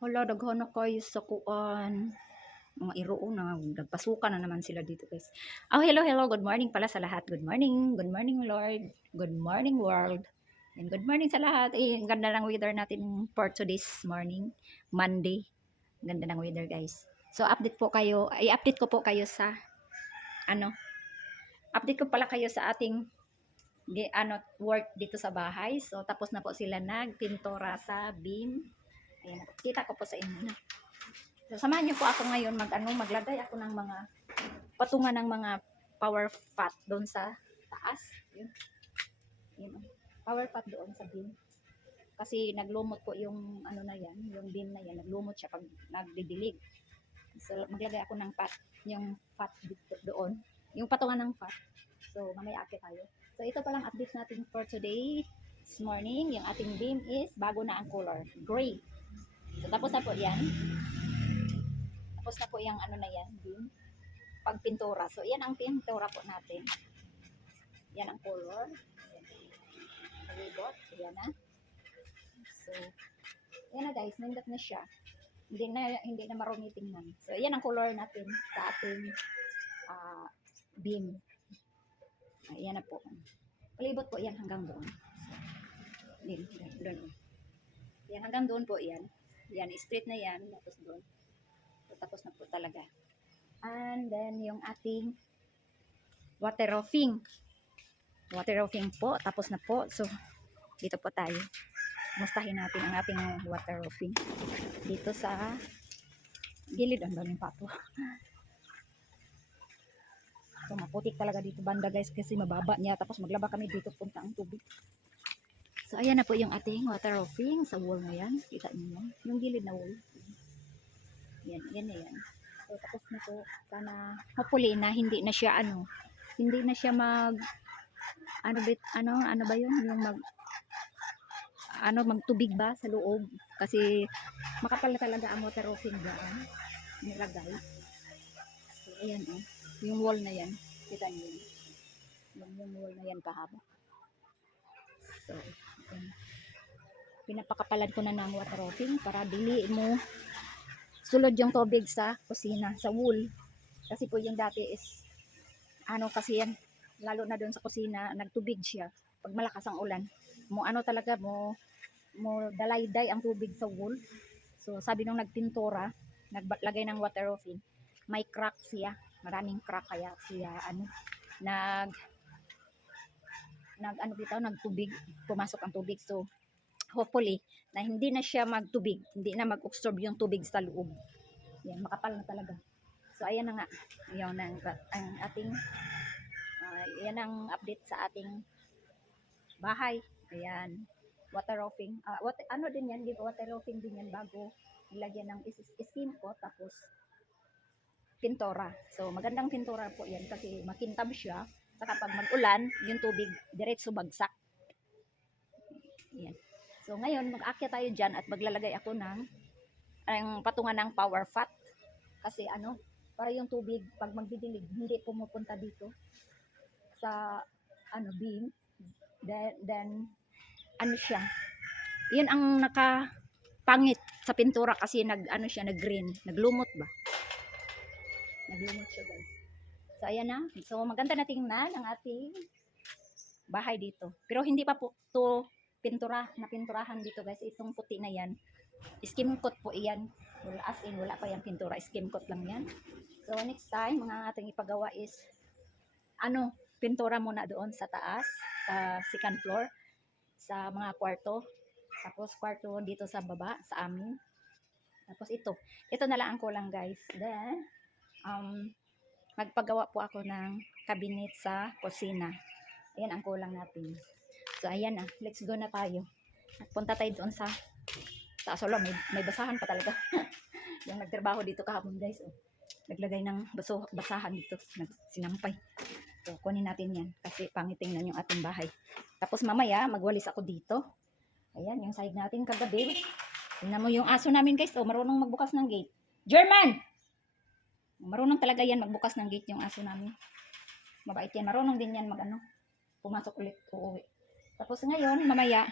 Hala, daghan na kayo sa kuan. Mga iroo na, nagpasukan na naman sila dito guys. Oh, hello, hello. Good morning pala sa lahat. Good morning. Good morning, Lord. Good morning, world. And good morning sa lahat. Eh, ang ganda ng weather natin for today's morning. Monday. Ganda ng weather guys. So, update po kayo. I-update ko po kayo sa, ano, update ko pala kayo sa ating work dito sa bahay. So, tapos na po sila nagpintura sa beam. Ayan, kita ko po sa inyo na. So, samahan niyo po ako ngayon maglagay ako ng mga patungan ng mga power fat doon sa taas. Yun. Yun. Power fat doon sa beam. Kasi naglumot po yung ano na yan, yung beam na yan, naglumot siya pag nagdidilig. So, maglagay ako ng fat, yung fat dito, doon. Yung patungan ng fat. So, mamaya akit tayo. So, ito palang update natin for today. This morning, yung ating beam is bago na ang color, gray. So, tapos na po yan. Tapos na po yung ano na yan, beam. Pagpintura. So, yan ang pintura po natin. Yan ang color. Palibot. Yan na. So, yan na guys. Nindot na siya. Hindi na marumi tingnan. So, yan ang color natin sa ating beam. Yan na po. Palibot po yan hanggang doon. So, doon. Yan hanggang doon po yan. Yan, straight na yan. Tapos doon. So, tapos na po talaga. And then, yung ating waterproofing. Waterproofing po. Tapos na po. So, dito po tayo. Mustahin natin ang ating waterproofing. Dito sa gilid. Ang daming pato. So, maputik talaga dito banda guys. Kasi mababa niya. Tapos maglaba kami dito. Punta ang tubig. So, ayan na po yung ating waterproofing sa wall na yan. Kita niyo yan. Yung gilid na wall. Yan. Yan na yan. So, tapos na po. Sana, hopefully na hindi na siya hindi na siya ano ba yun? Yung magtubig ba sa loob? Kasi makapal talaga ang waterproofing dyan. Nilagay. So, ayan o. Yung wall na yan. Kita niyo yun. Yung wall na yan kahaba. So, ayan. Pinapakapalan ko na ng waterproofing para dili mo sulod yung tubig sa kusina, sa wool. Kasi po yung dati is, kasi yan, lalo na doon sa kusina, nagtubig siya. Pag malakas ang ulan, talaga, dalay-day ang tubig sa wool. So, sabi nung nagpintura, naglagay ng waterproofing, may crack siya. Maraming crack kaya siya, nagtubig, pumasok ang tubig. So, hopefully, na hindi na siya magtubig, hindi na mag-absorb yung tubig sa loob. Yan, makapal na talaga. So, ayan na nga. Yan ang ating, yan ang update sa ating bahay. Ayan. Waterproofing. Din yan, waterproofing din yan bago ilagyan ng skim coat, tapos pintura. So, magandang pintura po yan kasi makintab siya. Saka pag mag-ulan, yung tubig diretso bagsak. Yan. So, ngayon, mag-akyat tayo dyan at maglalagay ako ng patungan ng power fat. Kasi para yung tubig, pag magdidilig, hindi pumupunta dito sa beam. Then siya. Yun ang nakapangit sa pintura kasi nag-green. Naglumot ba? Naglumot siya guys. So, ayan na. So, maganda na tingnan ang ating bahay dito. Pero hindi pa po to pinturahan dito guys. Itong puti na yan, skim coat po iyan. Wala pa yung pintura, skim coat lang yan. So next time, mga ating ipagawa is pintura muna doon sa taas, sa second floor, sa mga kwarto. Tapos kwarto dito sa baba, sa amin. Tapos ito na lang ang kulang guys. Then magpagawa po ako ng cabinet sa kusina. Ayan ang kulang natin. So, ayan na. Let's go na tayo. Punta tayo doon sa taas. May basahan pa talaga. Yung nagtrabaho dito kahapon guys. Naglagay ng basahan dito. Sinampay. So, kunin natin yan. Kasi pangiting na yung ating bahay. Tapos mamaya, magwalis ako dito. Ayan, yung side natin kagabi. Tingnan mo yung aso namin guys. Marunong magbukas ng gate. German! Marunong talaga yan magbukas ng gate yung aso namin. Mabait yan. Marunong din yan pumasok ulit, uuwi. Tapos ngayon, mamaya,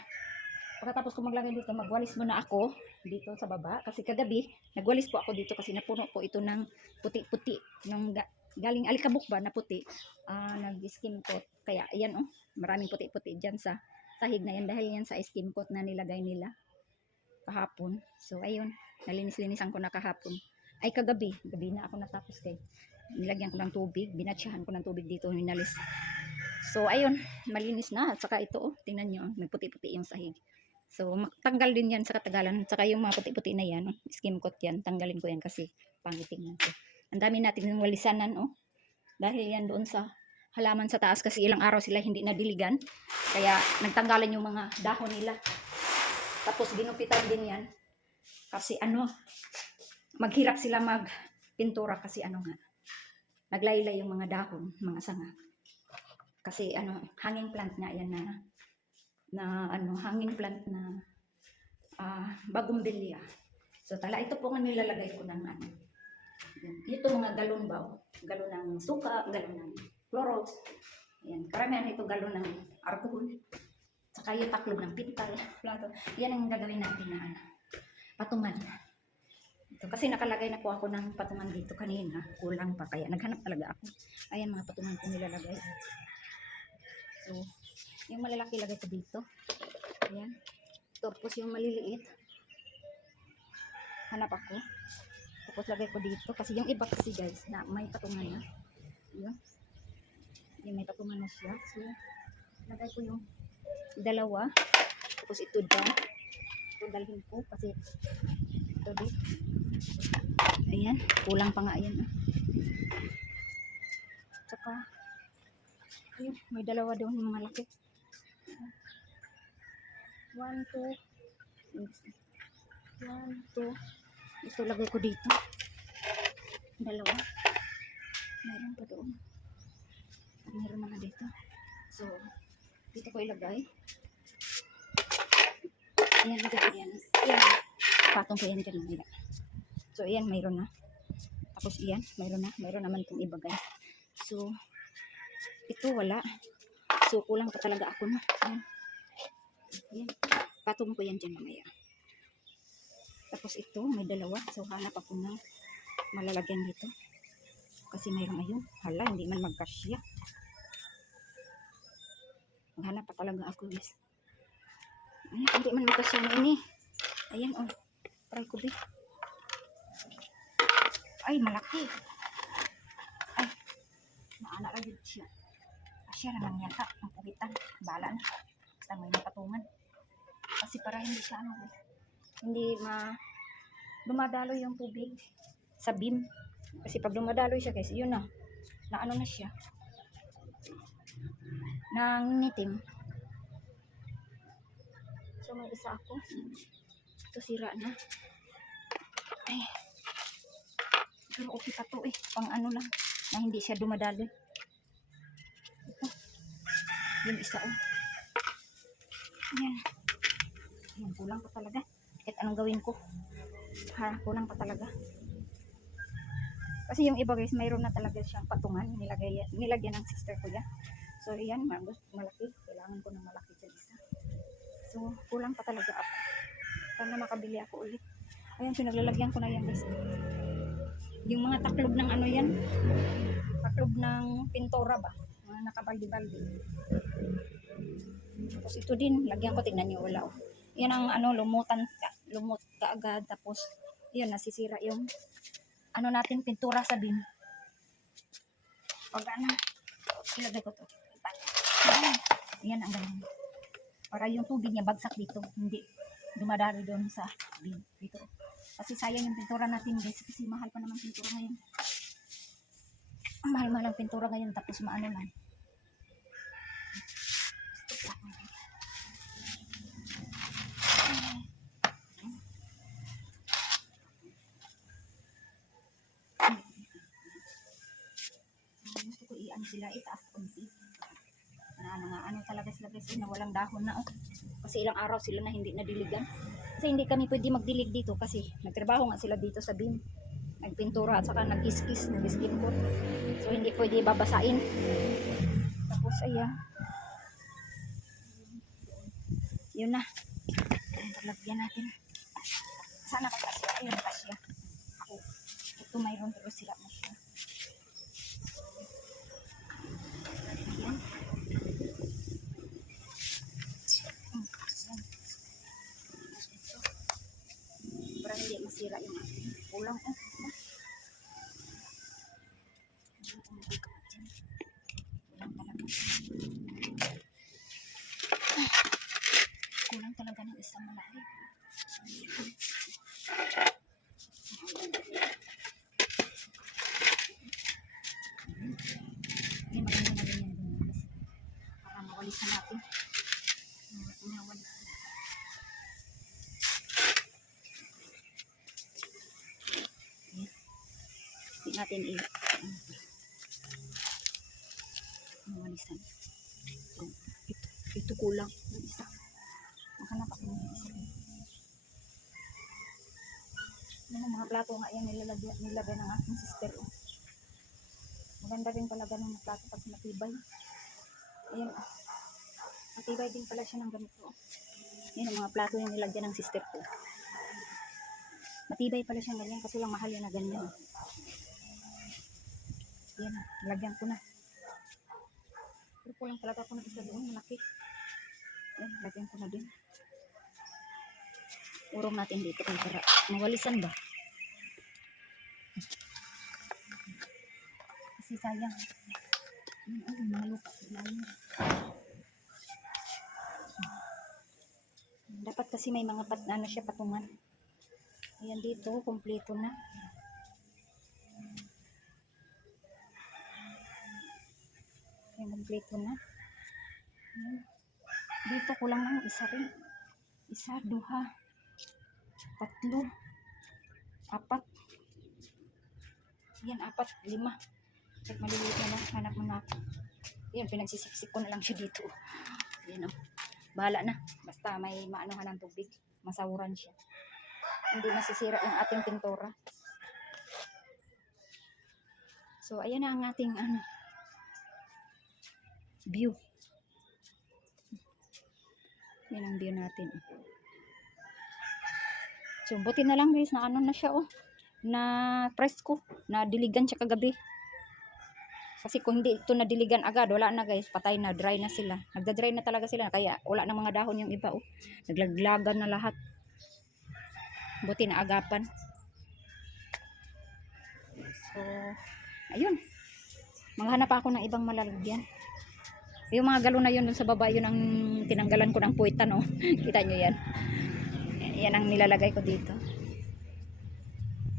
Pagkatapos ko maglagay dito, magwalis muna ako dito sa baba. Kasi kagabi, nagwalis po ako dito kasi napuno po ito ng puti-puti. Nung galing alikabok ba na puti. Nag-skim coat. Kaya, ayan oh, maraming puti-puti dyan sa sahig na yan. Dahil yan sa skim coat na nilagay nila kahapon. So, ayun, nalinis-linisan ko na kahapon. Ay, kagabi. Gabi na ako natapos kay. Nilagyan ko ng tubig. Binatsyahan ko ng tubig dito. Minalis. So, ayun, malinis na. At saka ito, oh, tingnan nyo, may puti-puti yung sahig. So, tanggal din yan sa katagalan. At saka yung mga puti-puti na yan, skim coat yan, tanggalin ko yan kasi pangiting na. So, ang dami natin ng walisanan, oh. Dahil yan doon sa halaman sa taas kasi ilang araw sila hindi nadiligan. Kaya nagtanggalan yung mga dahon nila. Tapos ginupitan din yan. Kasi maghirap sila magpintura kasi nga. Naglaylay yung mga dahon, mga sanga. Kasi hanging plant nga yan hanging plant na bagong bilya. So ito po nga nilalagay ko ng ito mga galon ba? Galon ng suka, galon ng Clorox. Ayan, karamihan ito galon ng alcohol. Saka yung taklob ng pintal. Yan ang gagawin natin na patungan. Ito, kasi nakalagay na po ako ng patungan dito kanina. Kulang pa kaya naghanap talaga ako. Ayan mga patungan ko nilalagay. So, yung malalaki lagay ko dito. Ayan. Tapos yung maliliit, hanap ako. Tapos lagay ko dito. Kasi yung iba kasi guys, na may patungan na. Ayan. Ayan, may patungan na siya. So, lagay ko yung dalawa. Tapos ito dyan. Ito dalhin ko kasi ito dito. Ayan. Kulang pa nga ayan. Tsaka, ayun, may dalawa doon yung malaki. 1, 2. 1, 2. Ito lagay ko dito. Dalawa. Meron pa doon. Meron mga dito. So, dito ko ilagay. Ayan, lagay ko yan. Ayan. Patong ko yan dyan. So, ayan, mayroon na. Tapos, ayan, mayroon na. Mayroon naman itong iba, guys. So, ito wala. So, kulang pa talaga ako na. Ayan. Ayan. Patong ko yan dyan mamaya. Tapos ito, may dalawa. So, hanap ako ng malalagyan dito. Kasi mayroong ayun. Hala, hindi man magkasya. Maghanap pa talaga ako, guys. Ay, hindi man magkasya na ini. Ayan, oh. Try ko, be. Ay, malaki. Ay, naana lang dito siya. Asya naman yata. Ang pugitan. Bala na. Basta may napatungan. Kasi para hindi siya hindi dumadalo yung tubig sa beam. Kasi pag dumadalo siya guys, yun na na siya. Nangingitim. So may isa ako. Ito sira na. Ay. Pero okay pa to pang lang. Na hindi siya dumadalo. Ito. Yung isa Yan. Yan, kulang pa talaga. Kahit anong gawin ko. Kulang pa talaga. Kasi yung iba guys, mayroon na talaga siyang patungan. Nilagyan ng sister ko yan. So, yan, malaki. Kailangan ko ng malaki dyan isa. So, kulang pa talaga ako. Sana makabili ako ulit. Ayan, pinaglalagyan ko na yan guys. Yung mga taklob ng yan. Taklob ng pintura ba? Mga nakabaldi-baldi. Tapos ito din, lagyan ko, tignan nyo, wala yan ang lumut kaagad. Tapos yan, nasisira yung natin, pintura sa beam. Pag ilagay ko to. Yan ang ganun. Para yung tubig niya bagsak dito, hindi dumadali doon sa beam dito. Kasi sayang yung pintura natin guys, kasi mahal pa naman pintura ngayon. Mahal ang pintura ngayon, tapos lang. Gusto ko sila itaas konti. Na talaga sila guys, na walang dahon na Kasi ilang araw sila na hindi nadiligan. Kasi hindi kami pwede magdilig dito kasi nagtrabaho nga sila dito sa beam. Nagpintura at saka nag-kiss-kiss, nag-skin coat. So hindi pwede babasain. Tapos ayan. Yun na. Ayan, paglagyan natin. Sana magkasya. Ayan, kasya. Oh, ito mayroon pero sila na siya. Ayan. Ayan. Ito. Para hindi masira yung ating kulang. Kulang talaga ng isang malalim. Hindi maganda na rin yan guys. Para mawalisan natin. Mawalisan. Hindi natin mawalisan. Ito kulang. Yung isa. Makanap ako ng isa. Yan ang mga plato nga yan nilagay ng aking sister. Maganda rin talaga ng plato pag matibay. Ayan. Matibay din pala siya ng ganito. Yan ang mga plato yung nilagyan ng sister ko. Matibay pala siya ganyan kasi lang mahal yan na ganyan. Yan. Nilagyan ko na. Pero kulang talaga ako ng isa doon. Malaki. Yan. Lagyan ko na din. Urong natin dito kung para mawalisan ba. Kasi sayang. Mga lupa. Dapat kasi may mga siya patungan. Ayan dito, kompleto na. Ayan, kompleto na. Ayan. Dito kulang lang isa rin. Isa, duha. 3, 4. Yan, 4, 5. Kahit maliliit na lang, hanap mo na ako. Yan, pinagsisiksik ko na lang siya dito. Yan o. Bahala na. Basta may maanuhan ng tubig. Masawuran siya. Hindi masisira yung ating pintura. So, ayan na ang ating view. Yan ang view natin. So, buti na lang guys, na na siya na presko, na diligan siya kagabi. Kasi kung hindi ito nadiligan agad, wala na guys, patay na, dry na sila. Nagda-dry na talaga sila, kaya wala na mga dahon yung iba Naglaglagan na lahat. Buti na agapan. So, ayun. Maghanap ako ng ibang malalagyan. Yung mga galon na yun dun sa baba, yun ang tinanggalan ko ng puwitan Kita nyo yan. Yan ang nilalagay ko dito.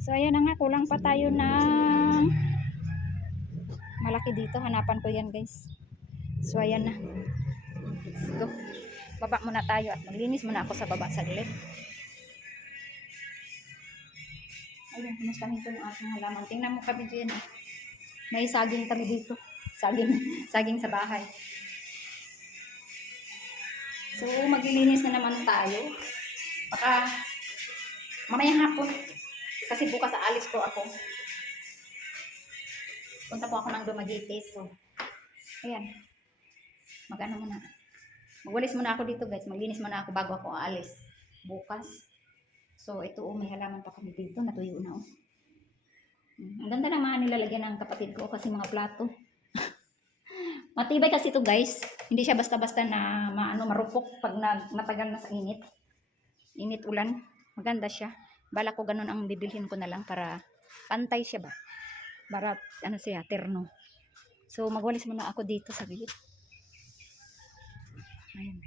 So, ayan na nga. Kulang pa tayo ng malaki dito. Hanapan ko yan, guys. So, ayan na. Let's go. Baba muna tayo at maglinis muna ako sa baba saglit. Ayun, kumustahin ko yung aking halaman. Tingnan mo kami dyan. May saging kami dito. Saging sa bahay. So, maglilinis na naman tayo. Baka mamayang hapon kasi bukas aalis po ako. Punta po ako ng Dumaguete. So, ayan. Mag-ano muna. Magwalis muna ako dito guys. Maglinis muna ako bago ako aalis. Bukas. So, ito may halaman pa kami dito. Natuyo na Ang ganda ng mga nilalagyan ng kapatid ko kasi mga plato. Matibay kasi ito guys. Hindi siya basta-basta na marupok pag matagal na sa init. Init ulan, maganda siya. Bala ko ganun ang bibilhin ko na lang para pantay siya ba. Para siya, terno. So magwalis muna ako dito sa gilid. Ayan.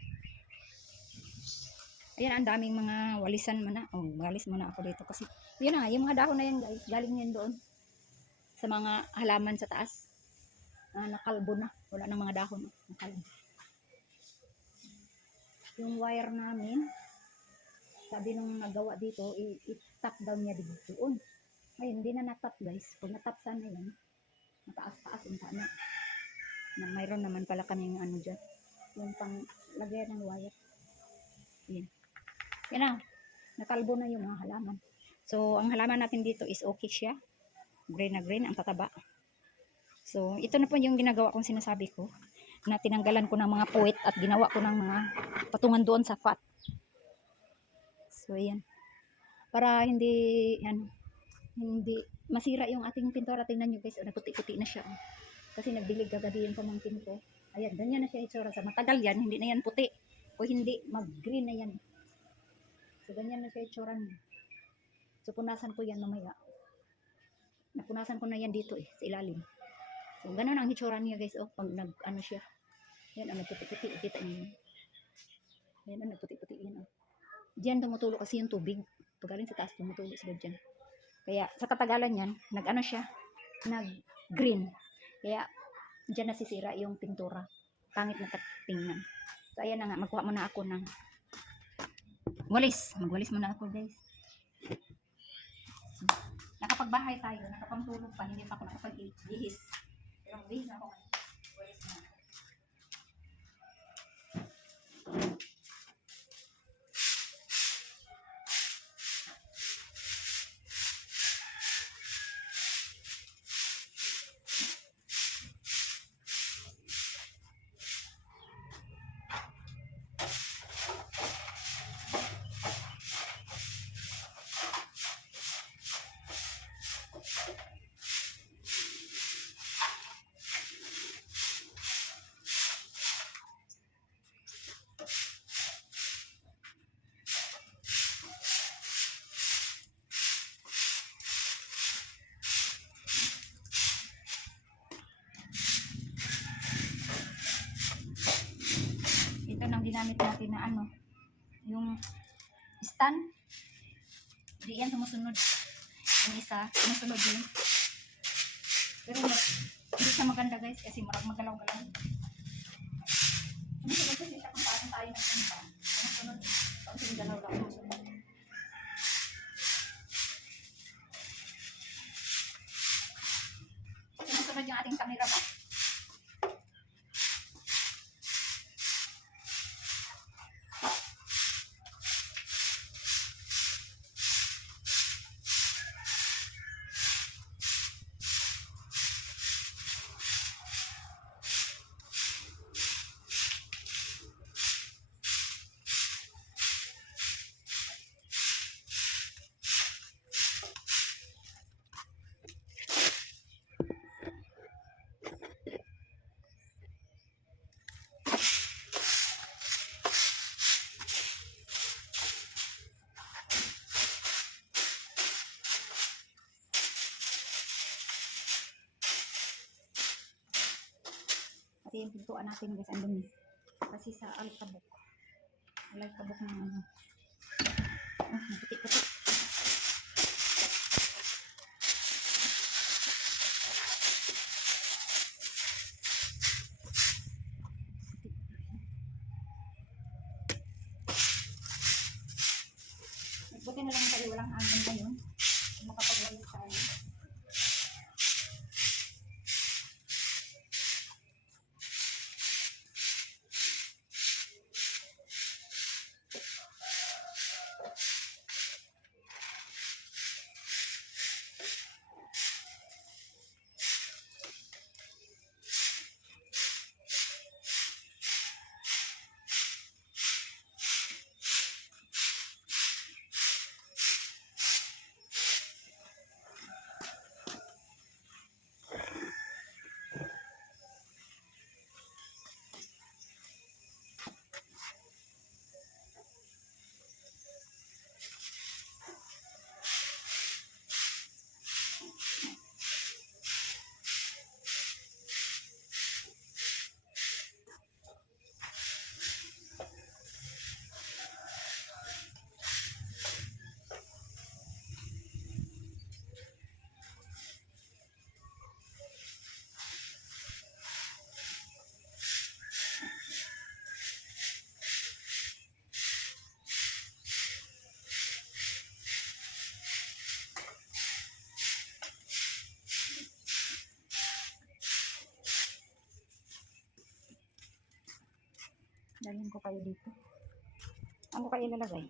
Ayan, ang daming mga walisan muna. Walis muna ako dito kasi yun na, yung mga dahon na yan guys, galing yan doon sa mga halaman sa taas. Nakalbo na. Wala nang mga dahon. Nakalbo. Yung wire namin, sabi nung nagawa dito, i-tap down niya dito. Ayun, hindi na natap guys. Pag natap sana yan, mataas-taas yung sana. Mayroon naman pala kaming dyan. Yung pang lagyan ng wire. Yan. Yan na. Nakalbo na yung mga halaman. So, ang halaman natin dito is okay siya. Green na green, ang tataba. So, ito na po yung ginagawa kong sinasabi ko. Na tinanggalan ko ng mga puwit at ginawa ko ng mga patungan doon sa fat. So, ayan. Para hindi, hindi masira yung ating pintura. Tingnan nyo guys, nagputi-puti na siya. Kasi nagdilig kagabi yung pamangkin ko. Ayan, ganyan na siya itsura. Sa matagal yan, hindi na yan puti. O hindi, mag-green na yan. So, ganyan na siya itsura niya. So, punasan ko yan mamaya. Napunasan ko na yan dito sa ilalim. So, ganun ang itsura niya guys. Pag nag-ano siya. Yan, nagputi-puti. Kita niyo. Yan, nagputi-puti yan. Diyan tumutulo kasi yung tubig. Pagaling sa taas, tumutulo sila dyan. Kaya, sa katagalan yan, nag-ano siya, nag-green. Kaya, dyan nasisira yung pintura. Pangit na tingnan. So, ayan na nga, magkuha muna ako ng walis. Magwalis muna ako, guys. Nakapagbahay tayo, nakapantulog pa, hindi pa ako nakapag-ihis. Pero bihis ako. Walis na. Ito nang ginamit natin na ano, yung stand. Di yan sumusunod. Yung isa, sumusunod din. Pero hindi siya maganda guys kasi magalaw-galaw. Sumusunod kasi siya kung paano tayo nagpunta. Sumusunod. Pag galaw lang sumusunod. Sumusunod yung ating camera ba? Pati yung pintuan natin guys, andun eh. Kasi sa alikabok. Alikabok ng ano. Putik-putik. Buti na lang tayo walang hangin ngayon. Makapagwalis tayo. Dalhin ko kayo dito. Ano kayo ilalagay?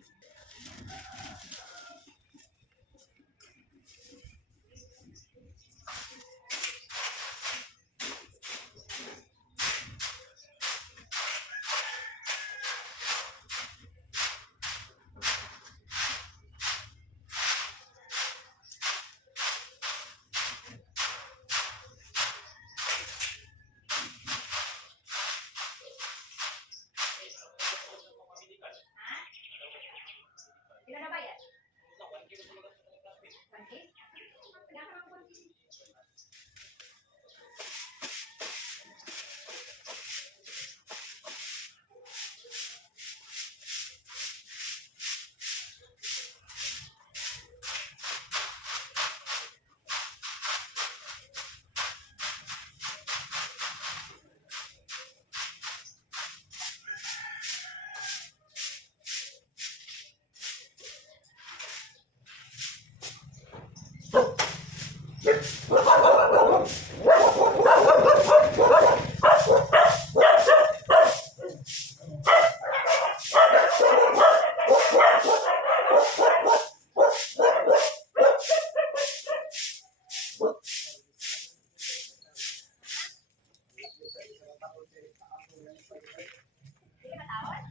Hindi ka tawad?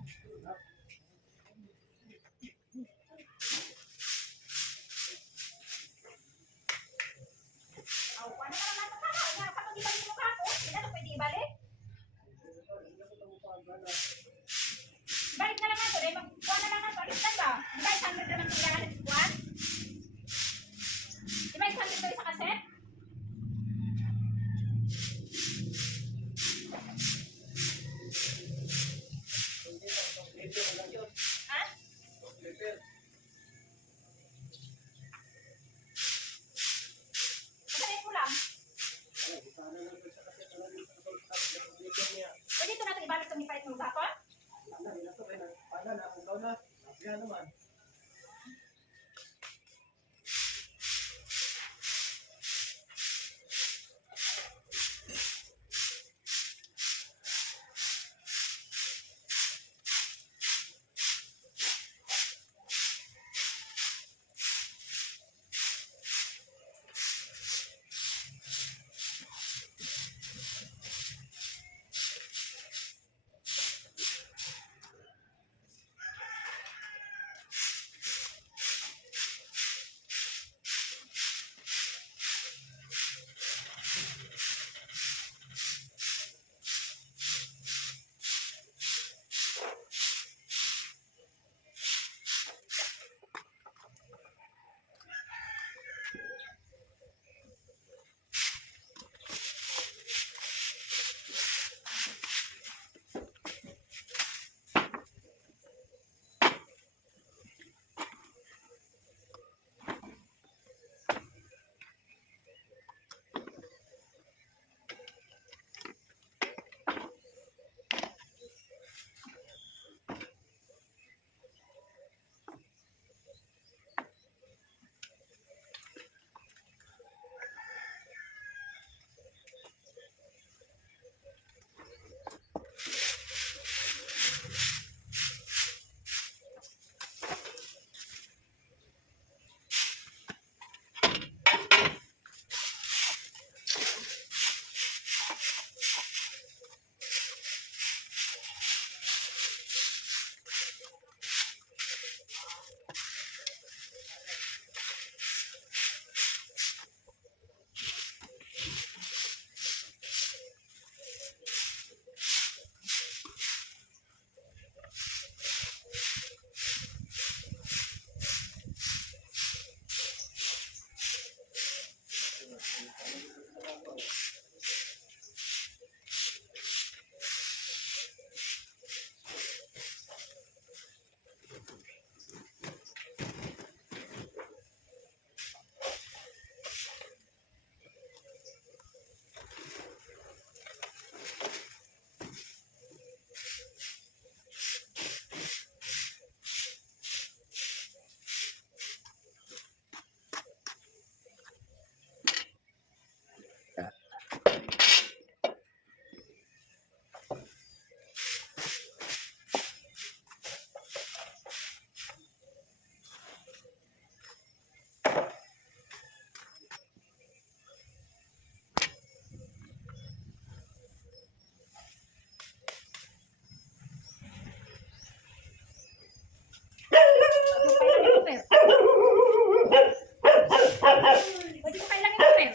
Aw, ano ka naman sa kana? Nga kapag ibalik mo ka ako, hindi na pwede ibalik. Balik na lang ako, dahil magkuha na lang ako. Alistan ba? Di ba 100 naman kailangan ng kuha? Di ba 100 to isa kaset? Ha? Masakit mo lang. Pwede ito natin ibalik itong ipait mo gapon? Pwede ko kailang ito, pero.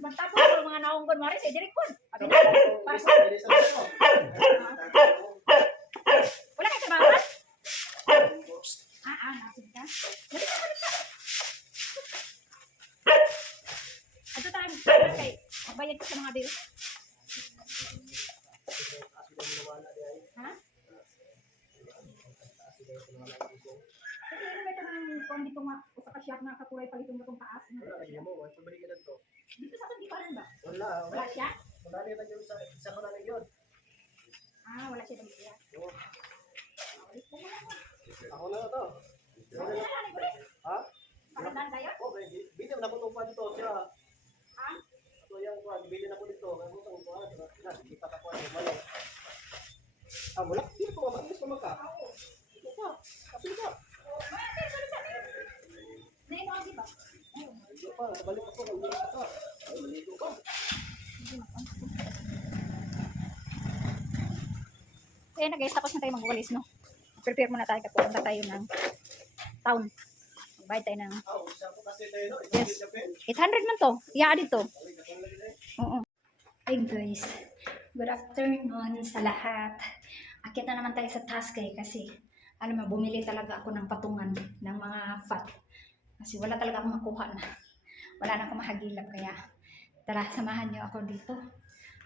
Magtapos ko mga naunggon mo rin, direct ko. Para sa... Wala kayo trabaho? Nasib ka? Ito tayo, kay magbayad ko sa mga bill. Ha? Kasi ano ba ito ng kung dito nga, usa ka siya na kapuray palitong na itong taas. Dito sa akin, di pa rin ba? Wala siya? Wala na yun. Wala siya dito siya. Ulit ko muna mo. Ako na to. Wala na lang, ulit. Ha? Pakandaan tayo? Oh, bilhin na ko itong pa dito siya. Ha? Ito yung kuha, bilhin ako dito. Kaya mo itong kuha, nakikita ka kuha yung malo. Wala? Sino ko mamagis naman ka? Oo. Ito ka. Kapil ka. Naino di ba? Ito pa, balik ako. Maligo ka. Hindi Kaya na guys, tapos na tayo magwalis, no? Prepare muna tayo kapag punta tayo ng town. Magbayad tayo ng yes. 800 man to. Iya dito. Oo. Hey guys. Good afternoon sa lahat. Akit na naman tayo sa task kasi alam mo, bumili talaga ako ng patungan ng mga fat. Kasi wala talaga akong makuha na. Wala na akong mahagilap kaya tara, samahan niyo ako dito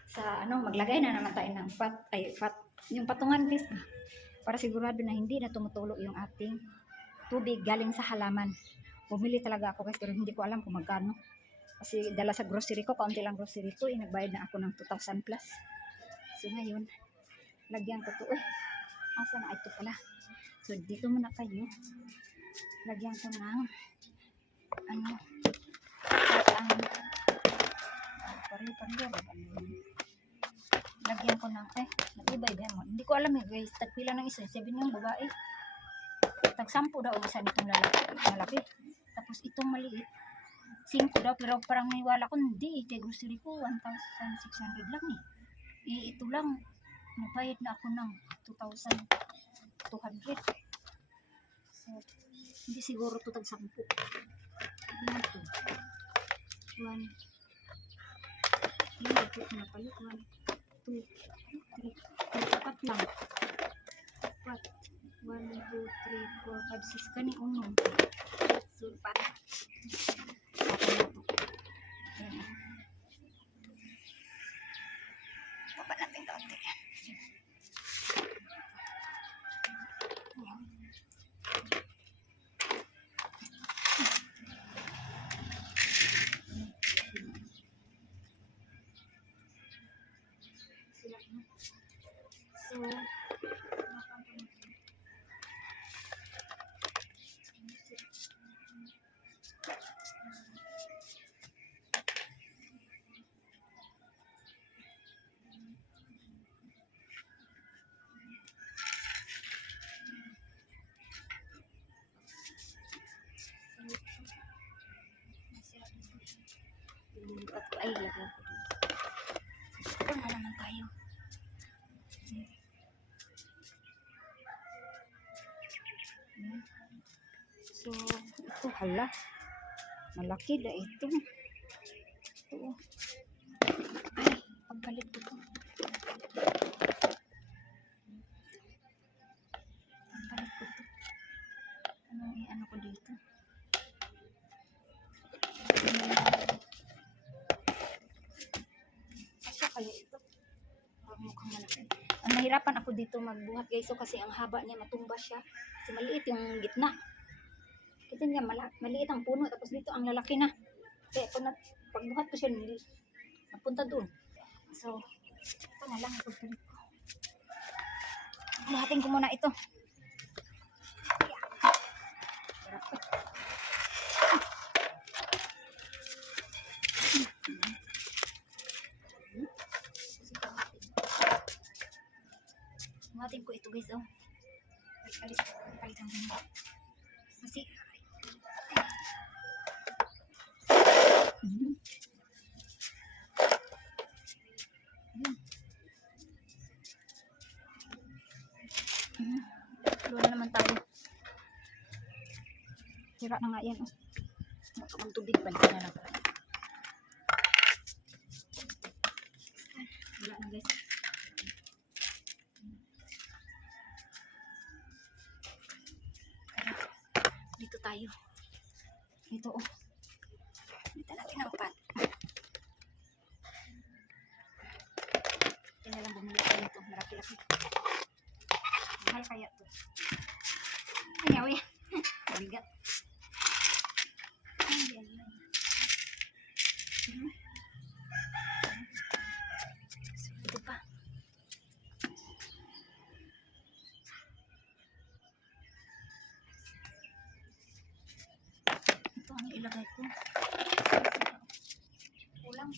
sa maglagay na naman tayo ng fat, yung patungan guys, para sigurado na hindi na tumutulo yung ating tubig galing sa halaman. Bumili talaga ako guys, pero hindi ko alam kung magkano. Kasi dala sa grocery ko, kaunti lang grocery ko, nagbayad na ako ng 2,000 plus. So ngayon, lagyan ko to. Asa na ito pala? So dito muna kayo. Lagyan ko ng lagyan ko ng natibay din mo. Hindi ko alam guys, tagpila ng isa, 7 yung babae. Tag-10 daw isa nitong malaki. Tapos itong maliit, 5 daw, pero parang naiwala ko, hindi, kay grocery ko, 1,600 lang ito lang, nabayad na ako ng 2,200. So, hindi siguro ito tag-10. Ano ito? 1, hindi ito napalit, 1, 2, 3, 4 lang. 4, 1, 2, 3, 4, 5, 6, kani unong. So, 4. Baba natin kaunti. So, ay, lagyan ko dito. Ito na naman tayo. So, ito hala. Malaki na ito. Ito. Ay, pagpalit ko ito. Pagpalit ko ito. Ano ko dito? Asya kaya ito? Mukhang malaki. Ang nahirapan ako dito magbuhat guys. So, kasi ang haba niya, matumba siya. Kasi maliit yung gitna. Kita niya, maliit ang puno. Tapos dito ang lalaki na. Kaya pagbuhat ko siya, napunta doon. So, ito na lang. Ipagpalit ko. Buhatin ko muna ito. Buhatin ko ito guys. Palitan ko na. Kasi doon na naman tayo. Sira na nga yan. Ang tubig, balikan na lang. Wala na guys. Dito tayo. Dito dito natin ang pat. Kaya lang bumili tayo nito. Maraki-laki. Mahal kaya to. Ayaw yan. Mabigat. Ito pa. Ito ang ilagay ko. Kulang.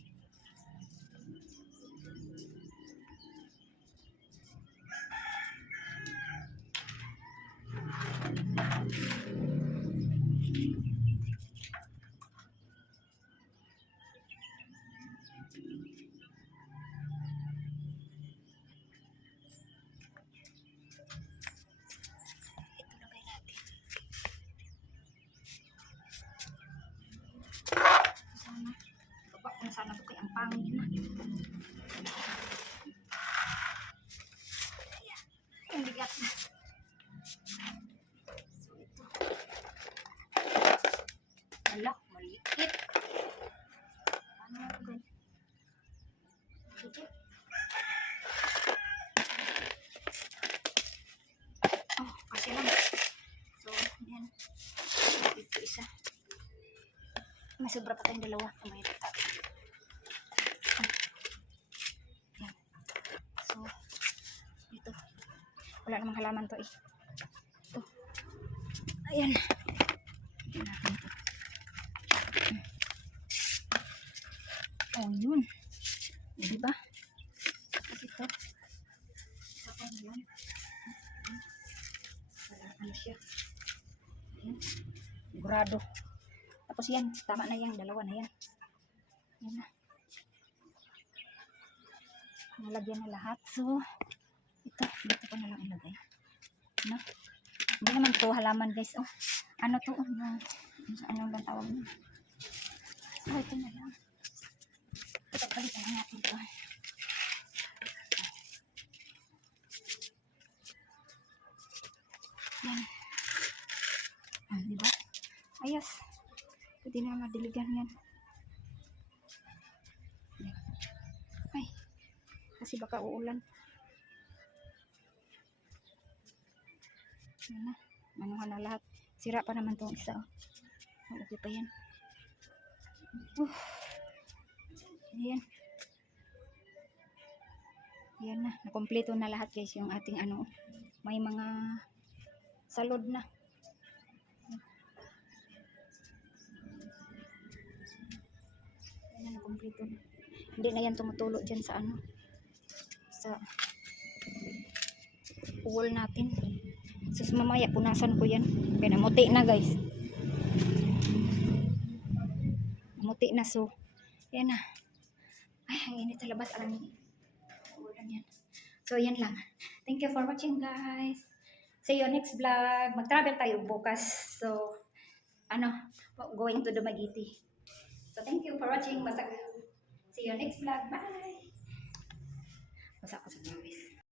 Ala, maliit. Ano na ito, guys? Dito. Oh, kasi lang. So, yan. Dito isa. May sobra pa tayong dalawa. May rita. Yan. So, dito. Wala namang halaman to eh. Ito. Ayan. Ito natin ito. Oh, yun. Diba? Tapos ito. Isa pa yun. Wala, ano siya. Ayan. Sigurado. Tapos yan, tama na yan, dalawa na yan. Yan na. Nalagyan na lahat. So, ito, dito ko na lang ilagay. Ano? Hindi naman to halaman guys. Oh, ano to? Ano bang tawag mo? Oh, ito na lang. Ito, balikan na natin to. Yan. Ah, diba? Ayos. Pwede na madiligan yan. Ay, kasi baka uulan. Yan na. Manuhan na lahat. Sira pa naman tong isa. Oh. Okay pa yan. Ayan. Yan na. Nakompleto na lahat guys yung ating ano. May mga salod na. Yan na, nakompleto na. Hindi na yan tumutulo dyan sa ano. Sa wall natin. So, mamaya punasan ko yan. Kaya namuti na guys. Namuti na so. Yan na. Ay, ang init sa labas. Alam niyo. Ulan yan. So, yan lang. Thank you for watching guys. See you next vlog. Mag-travel tayo bukas. So, going to Dumaguete. So, thank you for watching. See you next vlog. Bye! Basa ko sa guys.